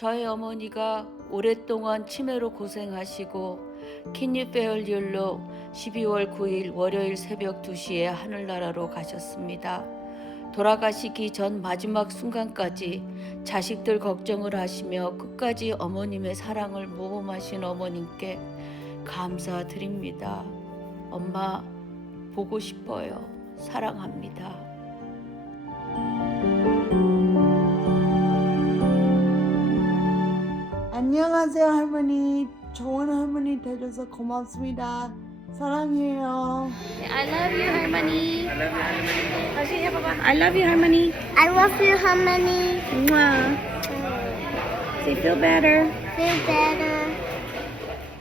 저희 어머니가 오랫동안 치매로 고생하시고 키니 페일리얼로 12월 9일 월요일 새벽 2시에 하늘나라로 가셨습니다. 돌아가시기 전 마지막 순간까지 자식들 걱정을 하시며 끝까지 어머님의 사랑을 모험하신 어머님께 감사드립니다. 엄마 보고 싶어요. 사랑합니다. 안녕하세요 할머니. 좋은 할머니 되줘서 고맙습니다. 사랑해요. I love you, Harmony. I love you, Harmony. I love you, Harmony. I love you, harmony. Mwah. Say feel better. Feel better.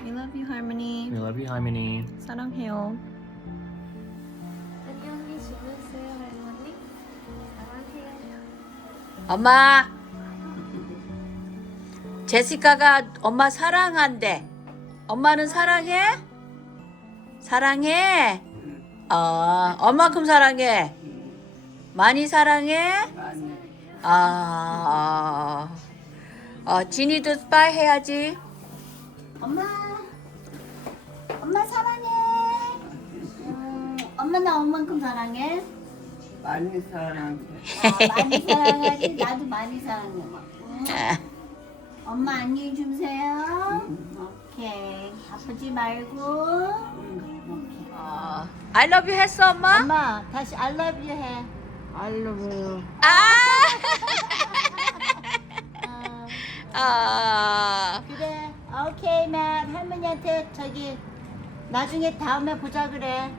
We love you, Harmony. We love you, Harmony. 사랑해요. 안녕히 주무세요, 할머니. 사랑해요. 엄마, 제시카가 엄마 사랑한대. 엄마는 사랑해? 사랑해? 얼마큼 사랑해? 많이 사랑해? 지니도 스파이 해야지. 엄마 사랑해. 엄마 나 엄만큼 사랑해. 많이 사랑해. 많이 사랑하지. 나도 많이 사랑해. 엄마 안녕히 주무세요. 오케이. 아프지 말고. 오케이. I love you 했어, 엄마? 엄마 다시 I love you 해. I love you. 그래. 오케이, 맷. 할머니한테 저기 나중에 다음에 보자 그래.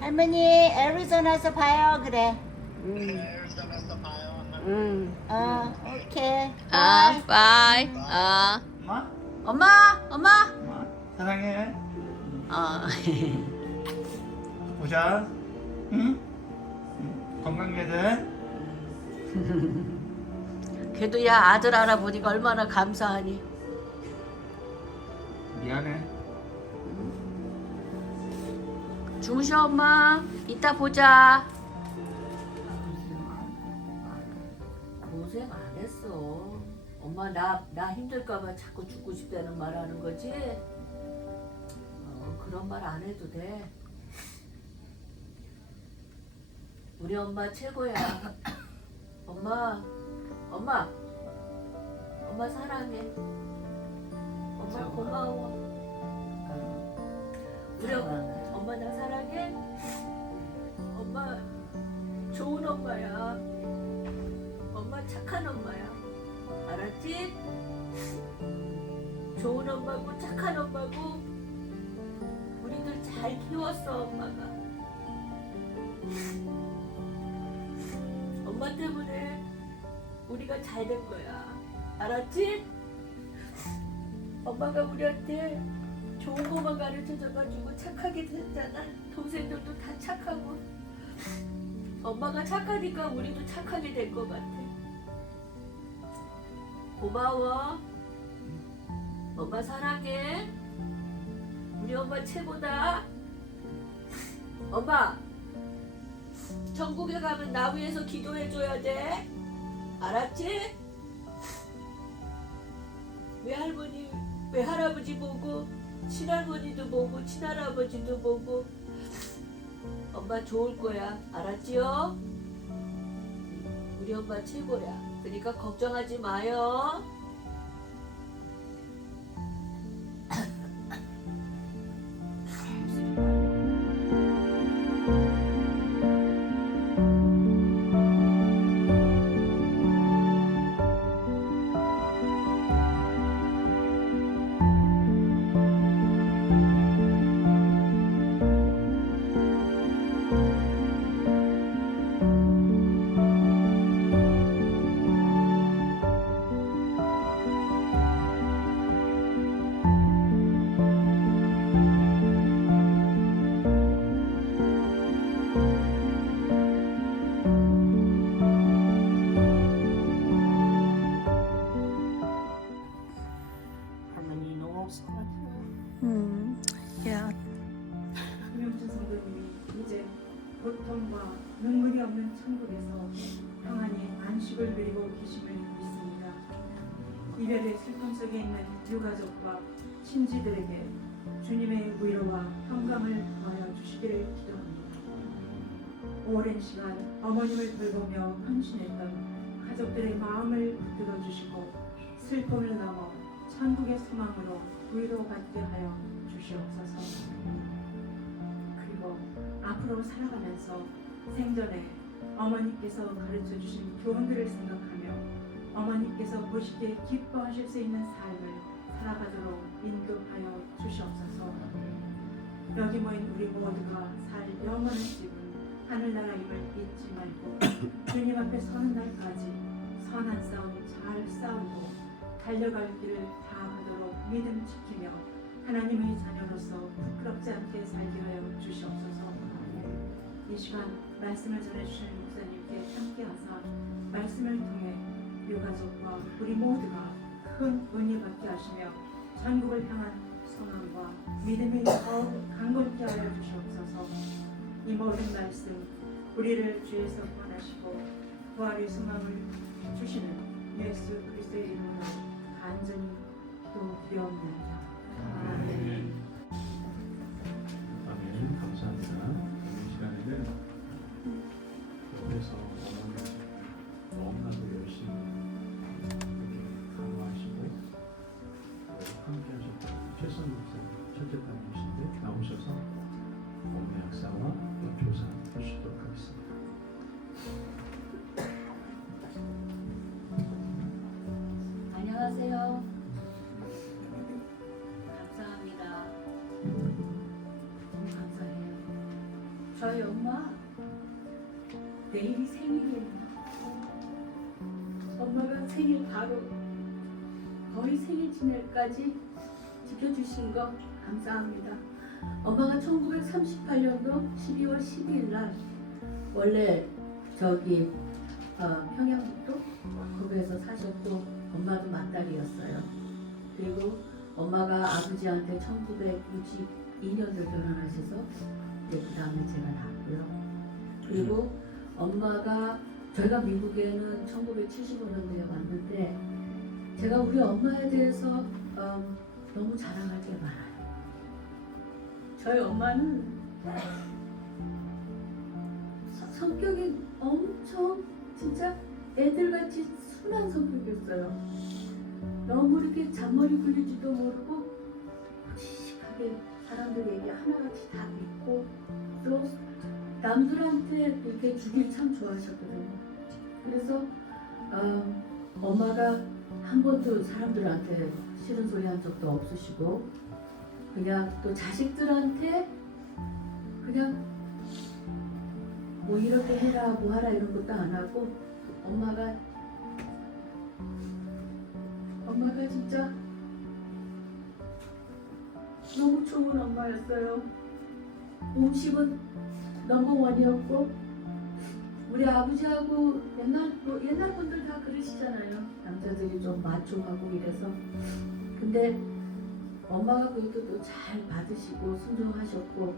할머니 애리조나에서 봐요 그래. 오케이. bye. 엄마? 엄마. 사랑해. 보자. 응? 건강해 돼. 그래도 야 아들 알아보니까 얼마나 감사하니. 미안해. 주무셔 엄마. 이따 보자. 고생 안 했어. 엄마 나 힘들까봐 자꾸 죽고 싶다는 말 하는 거지? 그런 말 안 해도 돼. 우리 엄마 최고야. 엄마 사랑해. 엄마 고마워. 우리 엄마 나 사랑해. 엄마 좋은 엄마야. 엄마 착한 엄마야. 알았지? 좋은 엄마고 착한 엄마고 우리들 잘 키웠어 엄마가. 엄마 때문에 우리가 잘 된 거야. 알았지? 엄마가 우리한테 좋은 거만 가르쳐줘가지고 착하게 됐잖아. 동생들도 다 착하고. 엄마가 착하니까 우리도 착하게 된 것 같아. 고마워. 엄마 사랑해. 우리 엄마 최고다. 엄마 전국에 가면 나 위해서 기도해줘야 돼. 알았지? 외할머니 외할아버지 보고 친할머니도 보고 친할아버지도 보고 엄마 좋을 거야. 알았지요? 우리 엄마 최고야. 그러니까 걱정하지 마요. 누리고 계심을 믿습니다. 이별의 슬픔 속에 있는 유가족과 친지들에게 주님의 위로와 평강을 더하여 주시기를 기도합니다. 오랜 시간 어머님을 돌보며 헌신했던 가족들의 마음을 붙들어 주시고 슬픔을 넘어 천국의 소망으로 위로받게 하여 주시옵소서. 그리고 앞으로 살아가면서 생전에 어머니께서 가르쳐 주신 교훈들을 생각하며 어머니께서 보시기에 기뻐하실 수 있는 삶을 살아가도록 인도하여 주시옵소서. 여기 모인 우리 모두가 살 영원한 집은 하늘나라임을 잊지 말고 주님 앞에 서는 날까지 선한 싸움 잘 싸우고 달려갈 길을 다 가도록 믿음 지키며 하나님의 자녀로서 부끄럽지 않게 살게 하여 주시옵소서. 이 시간 말씀을 전해주신 목사님께 함께하사 말씀을 통해 유가족과 우리 모두가 큰 은혜 받게 하시며 천국을 향한 소망과 믿음이 더욱 강건케 하여 주시옵소서. 이 모든 말씀 우리를 죄에서 구원하시고 부활의 소망을 주시는 예수 그리스도의 이름으로 간절히 기도드려옵나이다. 아멘. 아멘. 감사합니다. 이 시간에는 옆에서 어머니 너무나도 열심히 이렇게 강화하시고 함께 하셨던 최선 목사님, 첫째 딸이신데 나오셔서 어머니 약사와 또 조사 해주시도록 하겠습니다. 안녕하세요. 감사합니다. 너무 감사해요. 저희 엄마 내일이 생일이에요. 엄마가 생일 바로 거의 생일 지낼까지 지켜주신 거 감사합니다. 엄마가 1938년도 12월 12일 날 원래 저기 평양북도 거기에서 사셨고 엄마도 맏딸이었어요. 그리고 엄마가 아버지한테 1962년도에 결혼하셔서 그 다음에 제가 낳았고요. 그리고 엄마가 저희가 미국에는 1975년도에 왔는데 제가 우리 엄마에 대해서 너무 자랑할 게 많아요. 저희 엄마는 성격이 엄청 진짜 애들같이 순한 성격이었어요. 너무 이렇게 잔머리 굴리지도 모르고 씩씩하게 사람들 얘기 하나같이 다 믿고 또 남들한테 이렇게 주길 참 좋아하셨거든요. 그래서 엄마가 한 번도 사람들한테 싫은 소리 한 적도 없으시고 그냥 또 자식들한테 그냥 뭐 이렇게 해라 뭐 하라 이런 것도 안 하고 엄마가 진짜 너무 좋은 엄마였어요. 음식은 넘버원이었고 우리 아버지하고 옛날 분들 다 그러시잖아요. 남자들이 좀 마초하고 이래서. 근데 엄마가 그것도 잘 받으시고 순종하셨고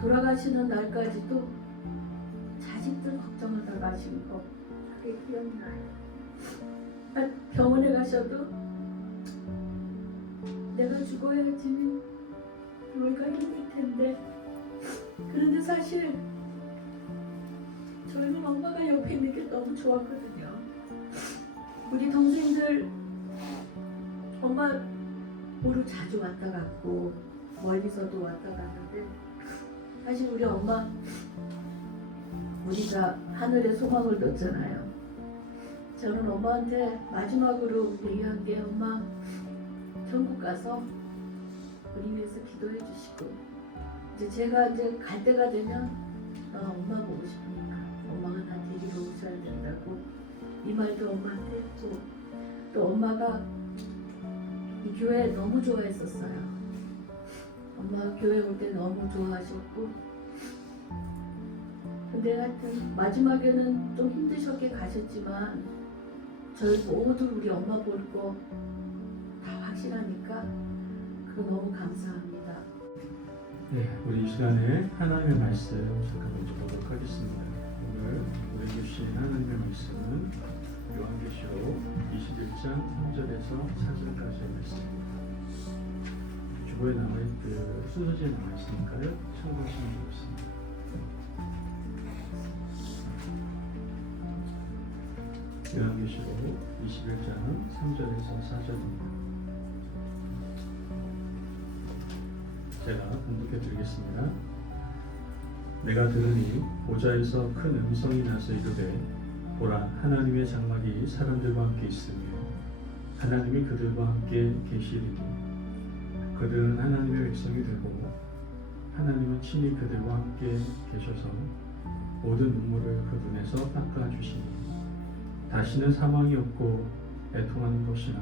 돌아가시는 날까지도 자식들 걱정하다가 가신 거 그게 기억나요. 병원에 가셔도 내가 죽어야지 우리가 힘들 텐데 그런데 사실 저희는 엄마가 옆에 있는 게 너무 좋았거든요. 우리 동생들 엄마 보러 자주 왔다 갔고 멀리서도 왔다 갔는데 사실 우리 엄마 우리가 하늘에 소망을 뒀잖아요. 저는 엄마한테 마지막으로 얘기한 게 엄마 천국 가서 우리 위해서 기도해 주시고 이제 제가 이제 갈 때가 되면 나 엄마 보고 싶으니까 엄마가 나 데리러 오셔야 된다고 이 말도 엄마한테 했고 또 엄마가 이 교회 너무 좋아했었어요. 엄마가 교회 올 때 너무 좋아하셨고 근데 하여튼 마지막에는 좀 힘드셨게 가셨지만 저희 모두 우리 엄마 볼 거 다 확실하니까 그거 너무 감사합니다. 네, 우리 이 시간에 하나님의 말씀 잠깐 읽어보도록 하겠습니다. 오늘 우리 주신 하나님의 말씀은 21장 3절에서 4절까지의 말씀입니다. 주보에 순서지에 나와 있으니까요. 참고하시면 되겠습니다. 요한계시록 21장 3절에서 4절입니다. 제가 봉독해 드리겠습니다. 내가 들으니 보좌에서 큰 음성이 나서 이르되 보라, 하나님의 장막이 사람들과 함께 있으며 하나님이 그들과 함께 계시리니 그들은 하나님의 백성이 되고 하나님은 친히 그들과 함께 계셔서 모든 눈물을 그 눈에서 닦아주시니 다시는 사망이 없고 애통하는 것이나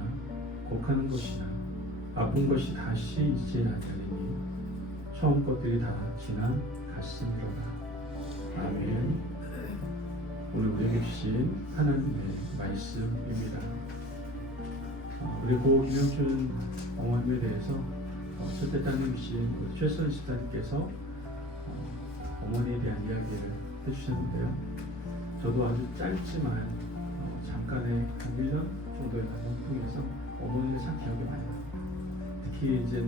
곡하는 것이나 아픈 것이 다시 있지 아니하리니 처음 것들이 다 지나갔으리로다. 아멘. 오늘 우리에게 주신 하나님의 말씀입니다. 우리 고 김영준 어머님에 대해서 첫째 따님이신 최선 집사님께서 어머니에 대한 이야기를 해주셨는데요. 저도 아주 짧지만 잠깐의 한 1년 정도의 과정을 통해서 어머니를 참 기억이 많이 납니다. 특히 이제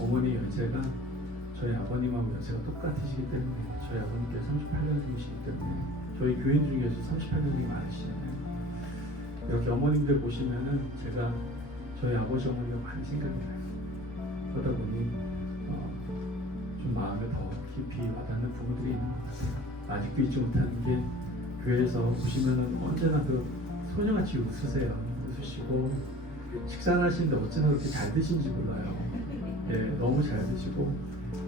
어머니 연세가 저희 아버님하고 연세가 똑같으시기 때문에 저희 아버님께서 38년생이시기 때문에 저희 교인 중에서 38년생이 많으시잖아요. 이렇게 어머님들 보시면은 제가 저희 아버지 어머니가 많이 생각이 나요. 그러다 보니 좀 마음에 더 깊이 와닿는 부분들이 있는 것 같아요. 아직도 잊지 못하는 게 교회에서 보시면은 언제나 그 소녀같이 웃으세요. 웃으시고 식사를 하시는데 어찌나 그렇게 잘 드신지 몰라요. 예, 너무 잘 드시고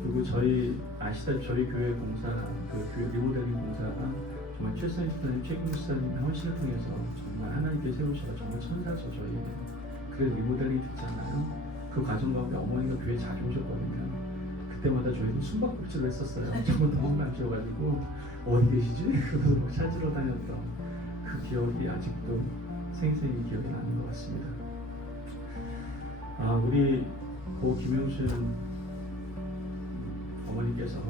그리고 저희 아시다시피 저희 교회 공사 그 교회 리모델링 공사가 정말 최선 집사님, 최kim 집사님의 헌신을 통해서 정말 하나님께 세우셔서 정말 천사죠 저희에게. 그래서 리모델링 됐잖아요. 그 과정 가운데 어머니가 교회 자주 오셨거든요. 그때마다 저희는 숨바꼭질을 했었어요. 정말 너무 많으셔가지고 어디 계시지? 그러면서 뭐 찾으러 다녔던 그 기억이 아직도 생생히 기억이 나는 것 같습니다. 우리 고 김영순 어머니께서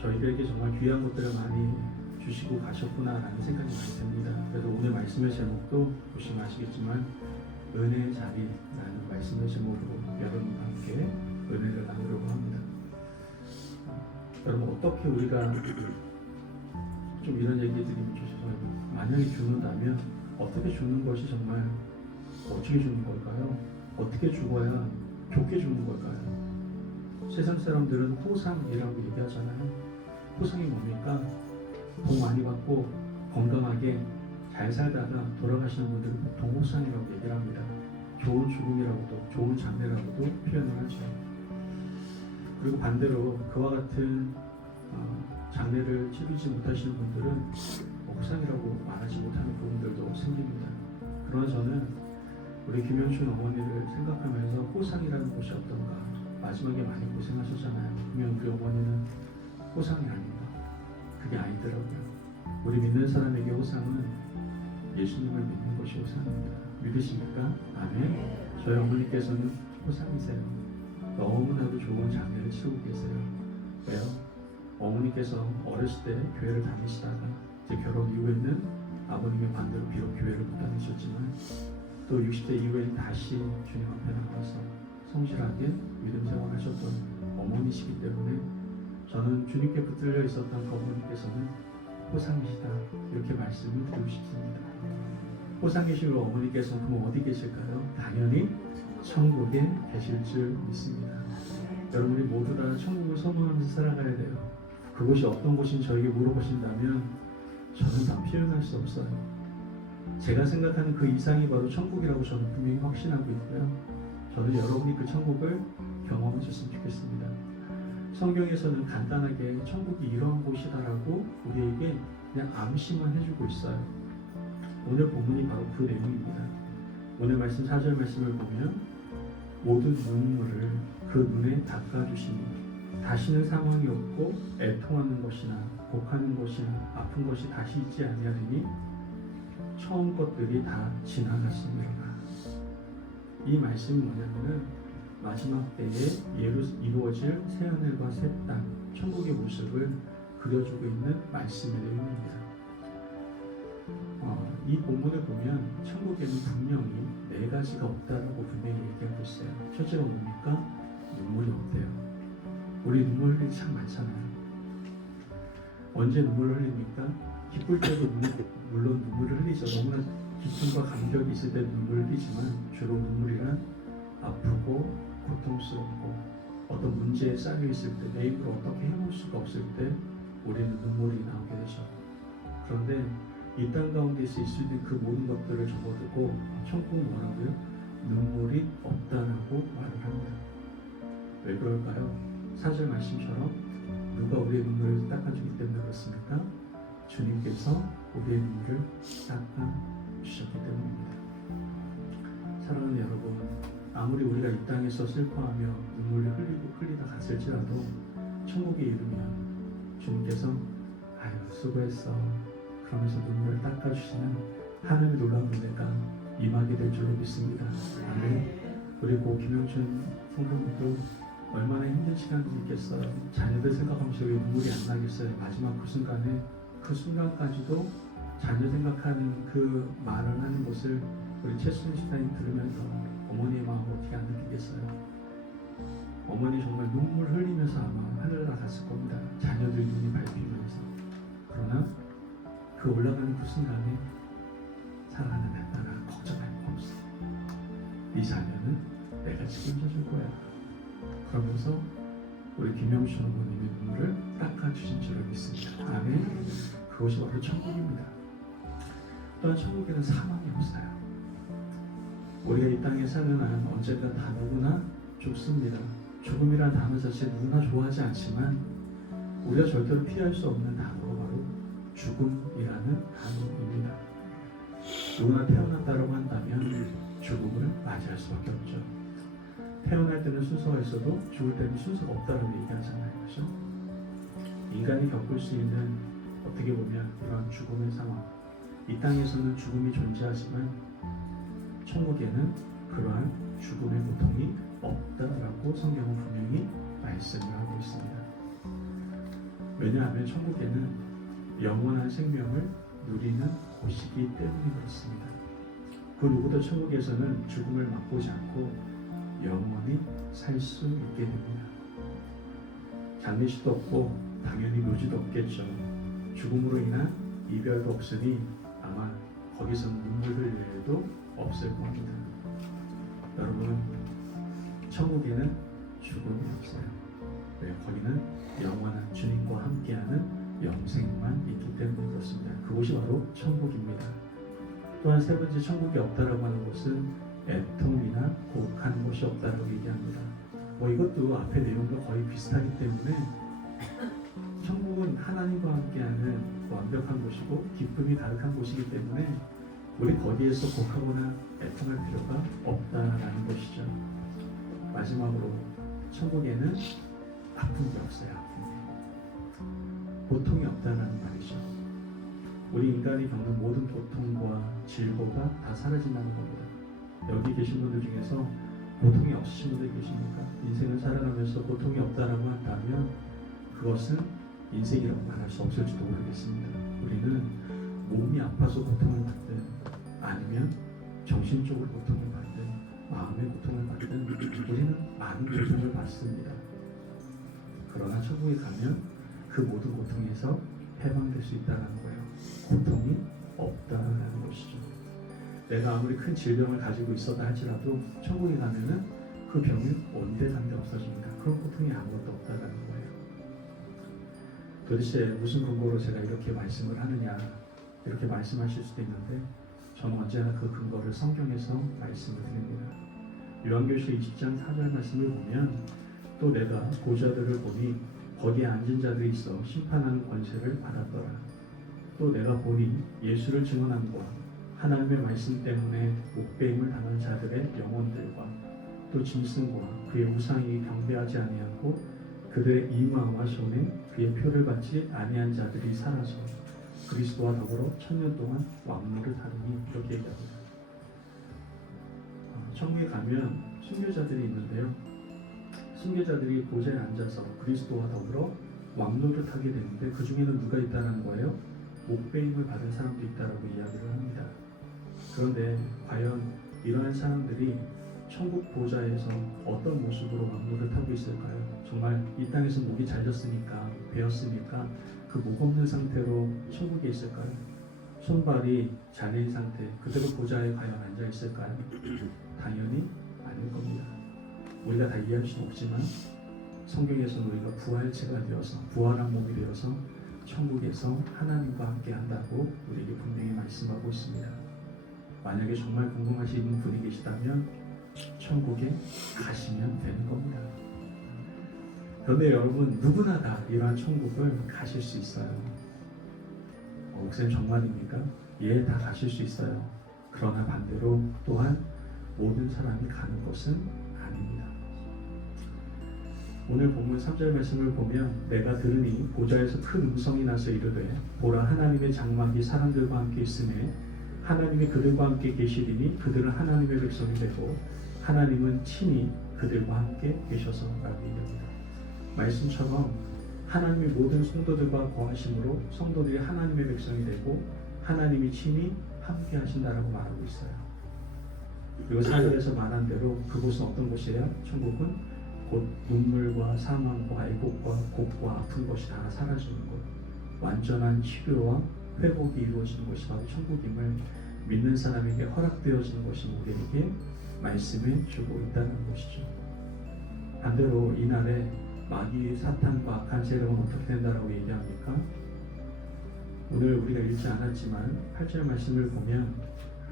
저희들에게 정말 귀한 것들을 많이 주시고 가셨구나라는 생각이 많이 듭니다. 그래서 오늘 말씀의 제목도 보시면 아시겠지만 은혜의 자리라는 말씀의 제목으로 여러분과 함께 은혜를 나누려고 합니다. 여러분 어떻게 우리가 좀 이런 얘기들이 주셔서 만약에 죽는다면 어떻게 죽는 것이 정말 어떻게 죽는 걸까요? 어떻게 죽어야 좋게 죽는 걸까요? 세상 사람들은 호상이라고 얘기하잖아요. 호상이 뭡니까? 복 많이 받고 건강하게 잘 살다가 돌아가시는 분들은 보통 호상이라고 얘기를 합니다. 좋은 죽음이라고도 좋은 장례라고도 표현을 하죠. 그리고 반대로 그와 같은 장례를 치르지 못하시는 분들은 호상이라고 말하지 못하는 부분들도 생깁니다. 그러나 저는 우리 김영춘 어머니를 생각하면서 호상이라는 것이 어떤가, 마지막에 많이 고생하셨잖아요. 그러면 우리 어머니는 호상이 아닌가? 그게 아니더라고요. 우리 믿는 사람에게 호상은 예수님을 믿는 것이 호상입니다. 믿으십니까? 아멘. 저희 어머니께서는 호상이세요. 너무나도 좋은 장례를 치르고 계세요. 왜요? 어머니께서 어렸을 때 교회를 다니시다가 이제 결혼 이후에는 아버님의 반대로 비록 교회를 못 다니셨지만 또 60대 이후에는 다시 주님 앞에 나가서 성실하게 믿음 생활하셨던 어머니시기 때문에 저는 주님께 붙들려 있었던 그 어머니께서는 호상이시다 이렇게 말씀을 드리고 싶습니다. 호상이신 어머니께서는 그럼 어디 계실까요? 당연히 천국에 계실 줄 믿습니다. 여러분이 모두 다 천국을 소망하면서 살아가야 돼요. 그곳이 어떤 곳인지 저에게 물어보신다면 저는 다 표현할 수 없어요. 제가 생각하는 그 이상이 바로 천국이라고 저는 분명히 확신하고 있고요. 저는 여러분이 그 천국을 경험하셨으면 좋겠습니다. 성경에서는 간단하게 천국이 이러한 곳이다라고 우리에게 그냥 암시만 해주고 있어요. 오늘 본문이 바로 그 내용입니다. 오늘 말씀 4절 말씀을 보면 모든 눈물을 그 눈에 닦아주시니 다시는 상황이 없고 애통하는 것이나 곡하는 것이나 아픈 것이 다시 있지 아니하리니 처음 것들이 다 지나갔습니다. 이 말씀이 뭐냐면은 마지막 때에 이루어질 새하늘과 새 땅, 천국의 모습을 그려주고 있는 말씀의 내용입니다. 이 본문을 보면 천국에는 분명히 네 가지가 없다라고 분명히 얘기하고 있어요. 첫째가 뭡니까? 눈물이 없대요. 우리 눈물 흘리기 참 많잖아요. 언제 눈물을 흘립니까? 기쁠 때도 물론 눈물을 흘리죠. 너무나 기쁨과 감격이 있을 때 눈물을 흘리지만 주로 눈물이란 아프고 고통스럽고 어떤 문제에 쌓여 있을 때 내 입으로 어떻게 해볼 수가 없을 때 우리는 눈물이 나오게 되죠. 그런데 이 땅 가운데서 있을 수 있는 그 모든 것들을 접어두고 천국은 뭐라고요? 눈물이 없다라고 말을 합니다. 왜 그럴까요? 4절 말씀처럼 누가 우리의 눈물을 닦아주기 때문에 그렇습니까? 주님께서 우리의 눈물을 닦아주셨기 때문입니다. 사랑하는 여러분, 아무리 우리가 이 땅에서 슬퍼하며 눈물을 흘리다 갔을지라도 천국에 이르면 주님께서 아유 수고했어 그러면서 눈물을 닦아주시는 하나님의 놀라운 은혜가 임하게 될 줄로 믿습니다. 아멘. 우리 고 김영준 성도님도 얼마나 힘든 시간이 있겠어요. 자녀들 생각하면서 왜 눈물이 안 나겠어요. 마지막 그 순간까지도 자녀 생각하는 그 말을 하는 것을 우리 최순희 집사님 들으면서 어머니의 마음 어떻게 안 느끼겠어요. 어머니 정말 눈물 흘리면서 아마 하늘 나갔을 겁니다. 자녀들 눈이 밟히면서. 그러나 그 올라가는 그 순간에 사랑하는 나라 걱정할 거 없어. 네 자녀는 내가 책임져 줄 거야. 그러면서 우리 김영준 어머님의 눈물을 닦아주신 줄을 믿습니다. 아멘. 그것이 바로 천국입니다. 또한 천국에는 사망이 없어요. 우리가 이 땅에 사는 한 언젠가 다 누구나 죽습니다. 죽음이란 단어 자체 누구나 좋아하지 않지만 우리가 절대로 피할 수 없는 단어가 바로 죽음이라는 단어입니다. 누구나 태어났다고 한다면 죽음을 맞이할 수밖에 없죠. 태어날 때는 순서가 있어도 죽을 때는 순서가 없다고 얘기하잖아요. 그렇죠? 인간이 겪을 수 있는 어떻게 보면 이런 죽음의 상황, 이 땅에서는 죽음이 존재하지만 천국에는 그러한 죽음의 고통이 없다라고 성경은 분명히 말씀을 하고 있습니다. 왜냐하면 천국에는 영원한 생명을 누리는 곳이기 때문에 그렇습니다. 그 누구도 천국에서는 죽음을 맛보지 않고 영원히 살 수 있게 됩니다. 장례식도 없고 당연히 묘지도 없겠죠. 죽음으로 인한 이별도 없으니 아마 거기서 눈물 흘릴 일도 없을 겁니다. 여러분, 천국에는 죽음이 없어요. 왜? 거기는 영원한 주님과 함께하는 영생만 있기 때문에 그렇습니다. 그곳이 바로 천국입니다. 또한 세 번째, 천국이 없다라고 하는 것은 애통이나 고독하는 것이 없다라고 얘기합니다. 이것도 앞에 내용과 거의 비슷하기 때문에 천국은 하나님과 함께하는 완벽한 곳이고 기쁨이 가득한 곳이기 때문에 우리 거기에서 곡하거나 애통할 필요가 없다라는 것이죠. 마지막으로 천국에는 아픈 게 없어요. 고통이 없다라는 말이죠. 우리 인간이 겪는 모든 고통과 질고가 다 사라진다는 겁니다. 여기 계신 분들 중에서 고통이 없으신 분들 계십니까? 인생을 살아가면서 고통이 없다라고 한다면 그것은 인생이라고 말할 수 없을지도 모르겠습니다. 우리는 몸이 아파서 고통을 받든 아니면 정신적으로 고통을 받든 마음의 고통을 받든 우리는 많은 고통을 받습니다. 그러나 천국에 가면 그 모든 고통에서 해방될 수 있다는 거예요. 고통이 없다는 것이죠. 내가 아무리 큰 질병을 가지고 있었다 할지라도 천국에 가면은 그 병은 온데간데 없어집니다. 그런 고통이 아무것도 없다는 거예요. 도대체 무슨 근거로 제가 이렇게 말씀을 하느냐, 이렇게 말씀하실 수도 있는데 저는 언제나 그 근거를 성경에서 말씀을 드립니다. 요한계시록 20장 4절 말씀을 보면 또 내가 보좌들을 보니 거기에 앉은 자들이 있어 심판하는 권세를 받았더라. 또 내가 보니 예수를 증언함과 하나님의 말씀 때문에 목배임을 당한 자들의 영혼들과 또 짐승과 그의 우상이 경배하지 아니하고 그들의 이마와 손에 그의 표를 받지 아니한 자들이 살아서 그리스도와 더불어 1000년 동안 왕노를 하리니 이렇게 얘기합니다. 천국에 가면 순교자들이 있는데요. 순교자들이 보좌에 앉아서 그리스도와 더불어 왕노를 하게 되는데 그 중에는 누가 있다는 거예요? 목배임을 받은 사람도 있다라고 이야기를 합니다. 그런데 과연 이러한 사람들이 천국 보좌에서 어떤 모습으로 왕노를 타고 있을까요? 정말 이 땅에서 목이 잘렸으니까, 베었으니까 그 목 없는 상태로 천국에 있을까요? 손발이 잘린 상태, 그대로 보좌에 과연 앉아 있을까요? 당연히 아닐 겁니다. 우리가 다 이해할 수는 없지만 성경에서는 우리가 부활체가 되어서, 부활한 몸이 되어서 천국에서 하나님과 함께 한다고 우리에게 분명히 말씀하고 있습니다. 만약에 정말 궁금하신 분이 계시다면 천국에 가시면 되는 겁니다. 그런데 여러분, 누구나 다 이러한 천국을 가실 수 있어요. 목사님 정말입니까? 예, 다 가실 수 있어요. 그러나 반대로 또한 모든 사람이 가는 것은 아닙니다. 오늘 본문 3절 말씀을 보면 내가 들으니 보좌에서 큰 음성이 나서 이르되 보라 하나님의 장막이 사람들과 함께 있음에 하나님이 그들과 함께 계시리니 그들은 하나님의 백성이 되고 하나님은 친히 그들과 함께 계셔서 라고 얘기합니다. 말씀처럼 하나님의 모든 성도들과 거하심으로 성도들이 하나님의 백성이 되고 하나님이 친히 함께 하신다라고 말하고 있어요. 그리고 4절에서 말한 대로 그곳은 어떤 곳이에요? 천국은 곧 눈물과 사망과 애곡과 곡과 아픈 것이 다 사라지는 곳, 완전한 치료와 회복이 이루어지는 것이 바로 천국임을 믿는 사람에게 허락되어지는 것이 우리에게 말씀해 주고 있다는 것이죠. 반대로 이날에 마귀, 사탄과 악한 세력은 어떻게 된다라고 얘기합니까? 오늘 우리가 읽지 않았지만 8절 말씀을 보면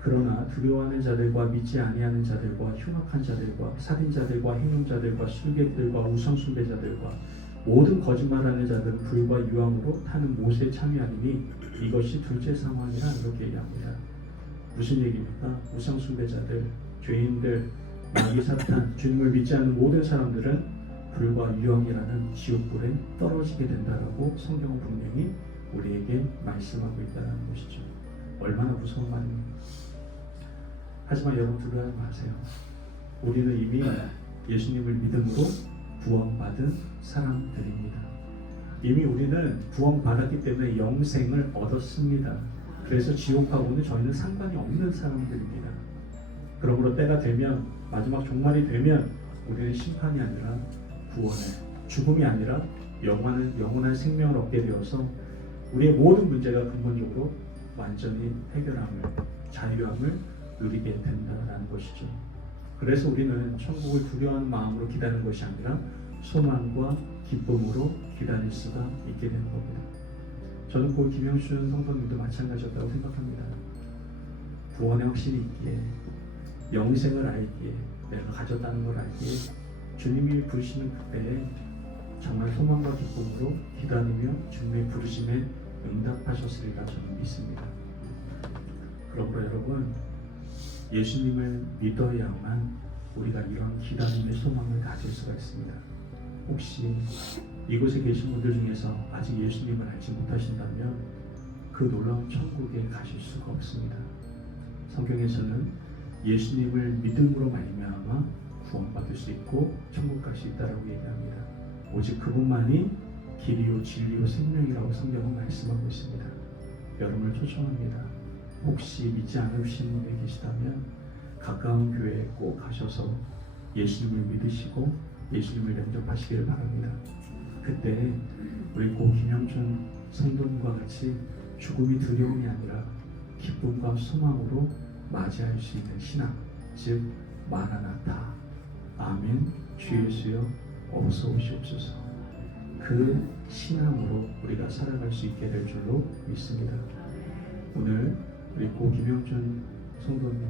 그러나 두려워하는 자들과 믿지 아니하는 자들과 흉악한 자들과 살인자들과 행음자들과 술객들과 우상숭배자들과 모든 거짓말하는 자들은 불과 유황으로 타는 못에 참여하리니 이것이 둘째 상황이라 이렇게 얘기합니다. 무슨 얘기입니까? 우상숭배자들, 죄인들, 마귀, 사탄, 주님을 믿지 않는 모든 사람들은 불과 유황이라는 지옥불에 떨어지게 된다라고 성경은 분명히 우리에게 말씀하고 있다는 것이죠. 얼마나 무서운 말입니까? 하지만 여러분 두려워하지 마세요. 우리는 이미 예수님을 믿음으로 구원받은 사람들입니다. 이미 우리는 구원받았기 때문에 영생을 얻었습니다. 그래서 지옥하고는 저희는 상관이 없는 사람들입니다. 그러므로 때가 되면, 마지막 종말이 되면 우리는 심판이 아니라 구원을, 죽음이 아니라 영원한 생명을 얻게 되어서 우리의 모든 문제가 근본적으로 완전히 해결함을, 자유함을 누리게 된다는 것이죠. 그래서 우리는 천국을 두려워하는 마음으로 기다리는 것이 아니라 소망과 기쁨으로 기다릴 수가 있게 되는 겁니다. 저는 그 김영춘 성도님도 마찬가지였다고 생각합니다. 구원의 확신이 있기에, 영생을 알기에, 내가 가졌다는 걸 알기에 주님이 부르시는 그때에 정말 소망과 기쁨으로 기다리며 주님의 부르심에 응답하셨으리라 저는 믿습니다. 그러므로 여러분, 예수님을 믿어야만 우리가 이런 기다림의 소망을 가질 수가 있습니다. 혹시 이곳에 계신 분들 중에서 아직 예수님을 알지 못하신다면 그 놀라운 천국에 가실 수가 없습니다. 성경에서는 예수님을 믿음으로 말미암아 구원받을 수 있고 천국 갈 수 있다라고 얘기합니다. 오직 그분만이 길이요 진리요 생명이라고 성경은 말씀하고 있습니다. 여러분을 초청합니다. 혹시 믿지 않으시는 분이 계시다면 가까운 교회에 꼭 가셔서 예수님을 믿으시고 예수님을 영접하시기를 바랍니다. 그때 우리 고 김영준 성도님과 같이 죽음이 두려움이 아니라 기쁨과 소망으로 맞이할 수 있는 신앙, 즉 마라나타, 아멘, 주 예수여 어서 오시옵소서. 그 신앙으로 우리가 살아갈 수 있게 될 줄로 믿습니다. 오늘 우리 고 김영준 성도님,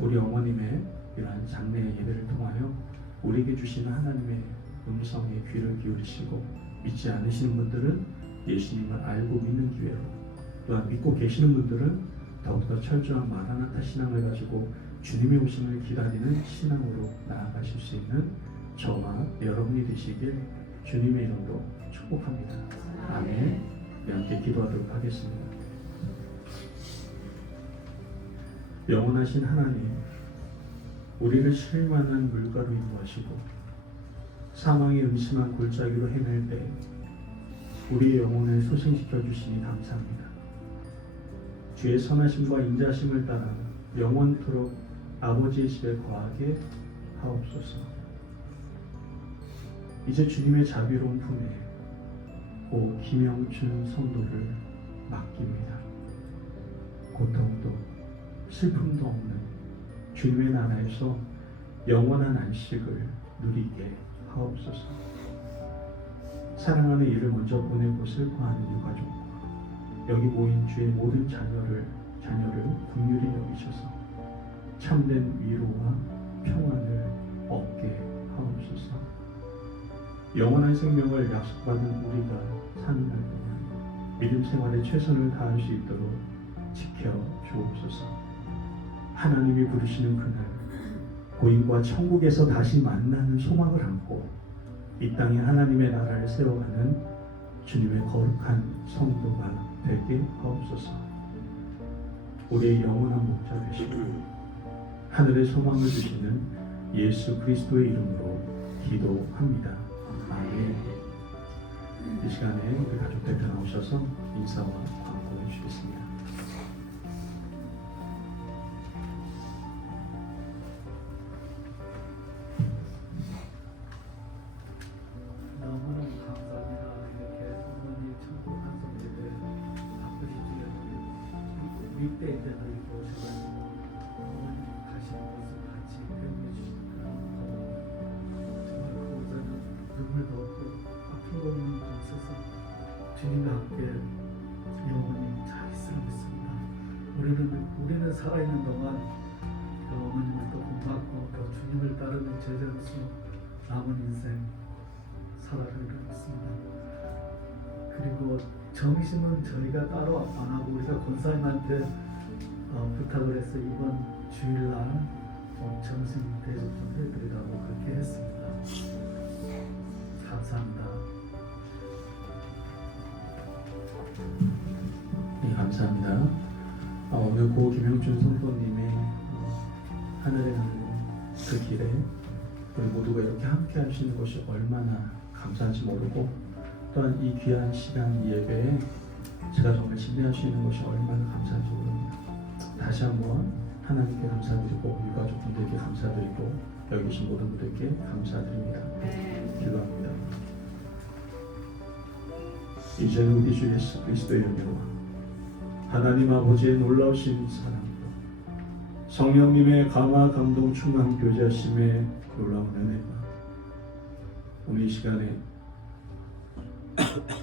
우리 어머님의 이러한 장례 예배를 통하여 우리에게 주시는 하나님의 음성에 귀를 기울이시고 믿지 않으시는 분들은 예수님을 알고 믿는 기회로, 또한 믿고 계시는 분들은 더욱더 철저한 마라나타 신앙을 가지고 주님의 오심을 기다리는 신앙으로 나아가실 수 있는 저와 여러분이 되시길 주님의 이름으로 축복합니다. 아멘. 함께 기도하도록 하겠습니다. 영원하신 하나님, 우리를 실만한 물가로 인도하시고 사망의 음침한 골짜기로 헤맬 때 우리의 영혼을 소생시켜 주시니 감사합니다. 주의 선하심과 인자심을 따라 영원토록 아버지의 집에 거하게 하옵소서. 이제 주님의 자비로운 품에 고 김영춘 성도를 맡깁니다. 고통도 슬픔도 없는 주님의 나라에서 영원한 안식을 누리게 하옵소서. 사랑하는 이를 먼저 보내고 슬퍼하는 유가족과 여기 모인 주의 모든 자녀를 긍휼히 여기셔서 참된 위로와 평안을 얻게 하옵소서. 영원한 생명을 약속받은 우리가 사는 날 동안 믿음 생활에 최선을 다할 수 있도록 지켜 주옵소서. 하나님이 부르시는 그날 고인과 천국에서 다시 만나는 소망을 안고 이 땅에 하나님의 나라를 세워가는 주님의 거룩한 성도가 되게 하옵소서. 우리의 영원한 목자 되시고 하늘의 소망을 주시는 예수 그리스도의 이름으로 기도합니다. 아멘. 이 시간에 우리 가족 대표 나오셔서 인사와 광고해 주시겠습니다. 너무너무 감사합니다. 이렇게 어머니 천국 한송 예배 바쁘시 중에 윗대인데 저희 오셔가지고 어머니 가시는 모습 같이 배웅해 주시니까 정말 그곳에는 눈물도 없고 아픈 거는 좀 있어서 주님과 함께 영원히 잘 있을 믿습니다. 우리는 살아있는 동안 그 어머님을 또 본받고 또 주님을 따르는 제자로서 남은 인생 살아가기로 했습니다. 그리고 점심은 저희가 따로 안 하고 우리가 권사님한테 부탁을 해서 이번 주일날 점심 대접 좀 해드리라고 그렇게 했습니다. 감사합니다. 네, 감사합니다. 오늘 고 김영준 성도님의 하늘에 가는 그 길에 우리 모두가 이렇게 함께 할 수 있는 것이 얼마나 감사한지 모르고 또한 이 귀한 시간 이 예배에 제가 정말 진행할 수 있는 것이 얼마나 감사한지 모릅니다. 다시 한번 하나님께 감사드리고 유가족분들께 감사드리고 여기 계신 모든 분들께 감사드립니다. 기도합니다. 이제는 우리 주 예수 그리스도의 은혜와 하나님 아버지의 놀라우신 사랑과 성령님의 감화 감동 충만 교제하심의 놀라운 은혜가 오늘 이 시간에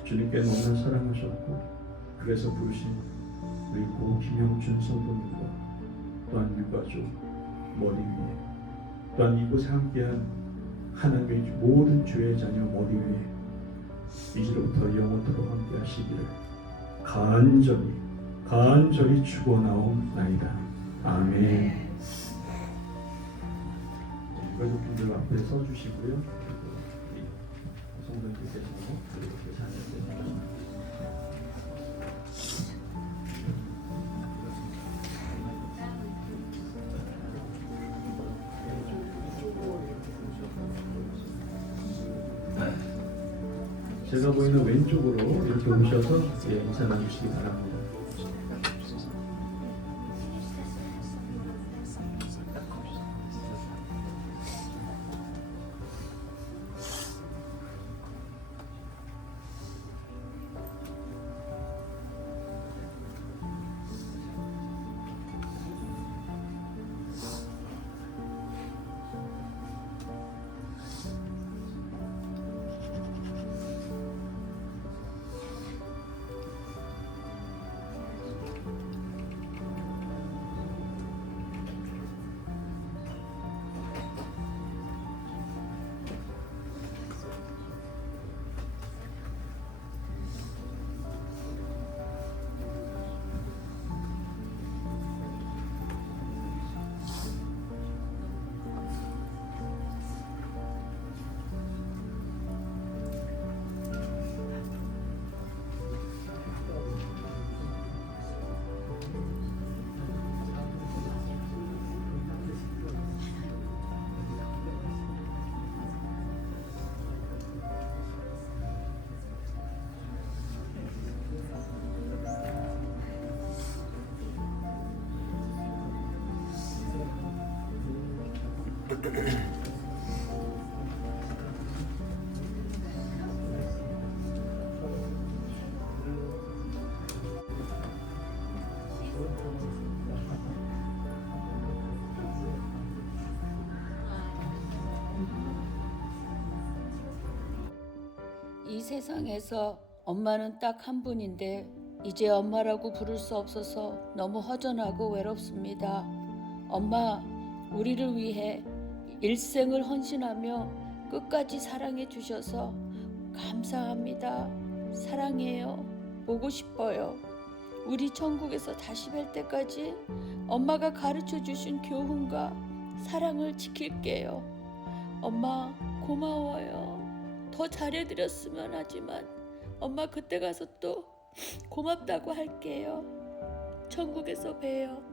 주님께 너무나 사랑하셨고 그래서 부르신 우리 고 김영준 성도님과 또한 유가족 머리 위에 또한 이곳에 함께한 하나님의 모든 주의 자녀 머리 위에 이제로부터 영원토록 함께 하시기를 간절히 축원하옵나이다. 아멘. 유가족분들 앞에 서주시고요. 그리고 성도님께서 이렇게 자녀들 제가 보이는 왼쪽으로 이렇게 오셔서 인사 나누시기 바랍니다. 이 세상에서 엄마는 딱 한 분인데 이제 엄마라고 부를 수 없어서 너무 허전하고 외롭습니다. 엄마, 우리를 위해 일생을 헌신하며 끝까지 사랑해 주셔서 감사합니다. 사랑해요. 보고 싶어요. 우리 천국에서 다시 뵐 때까지 엄마가 가르쳐 주신 교훈과 사랑을 지킬게요. 엄마, 고마워요. 더 잘해드렸으면 하지만 엄마 그때 가서 또 고맙다고 할게요. 천국에서 봬요.